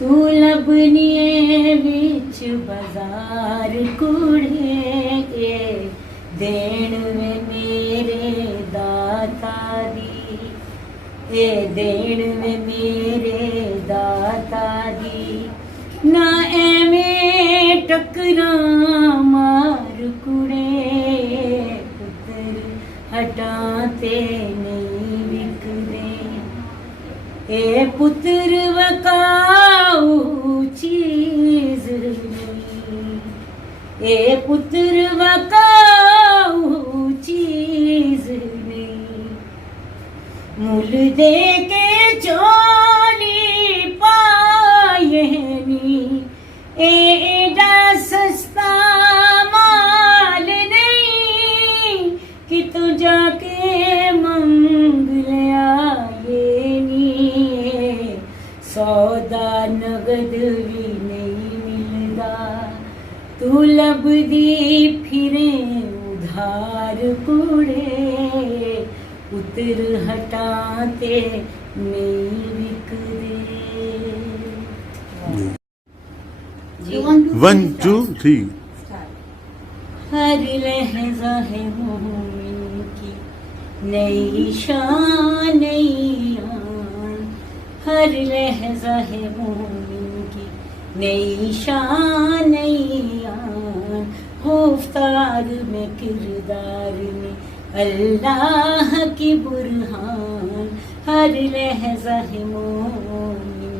तू लबनिए बिच बाजार कुड़े देण में मेरे दाता दी देण में मेरे दाता दी ना एवें टकरा मार कुड़े पुत्र हटाते नहीं विकदे ए पुत्र वकाऊ चीज नहीं ए पुत्र वकाऊ चीज नहीं मुल दे के चोली पाए नी एडा सस्ता माल नहीं कि तू जाके मंग ले आए नी सौदा नगद भी नहीं मिलदा तू लबदी फिरे उधार कुड़े पुत्र हटाते नहीं विकदे। 1 2 3 हर लहजा है मोमिन की नई शान नई आन हर लहजा है मोमिन की नई शान नई आन गुफ्तार में किरदार में अल्लाह की बुरहान हर लहजा है मोमिन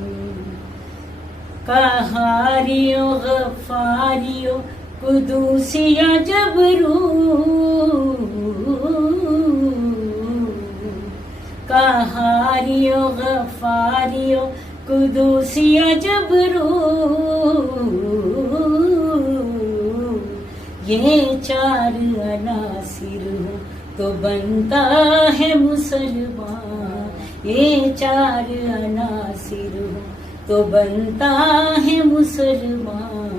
कहारियो गफारियो कुदूसिया जबरू कहारियो गफारियो कुदूसिया जबरू ये चार अनासिर हो तो बनता है मुसलमान ये चार अनासिर हो तो बनता है मुसलमान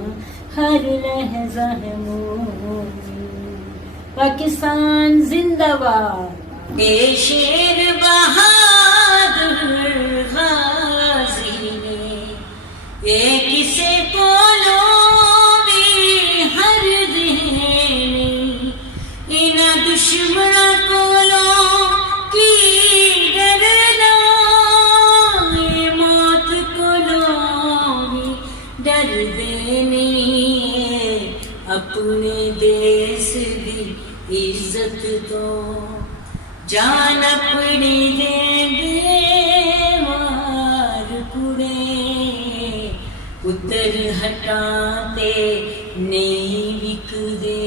हर लहजा है मोमिन। पाकिस्तान जिंदाबाद ए शेर बहादुर गाजी ने ये किसे को दुश्मना कोलो की डरना ये मौत कोलो भी डर देनी अपने देश की इज्जत तो जान अपनी देंगे मार कुड़े पुत्र हटाते नहीं विकदे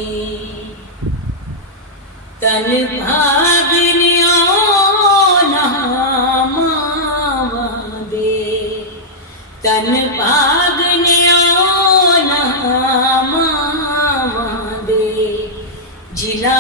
तन भागनियो ना मावा दे तन भागनियो ना मावा दे जिला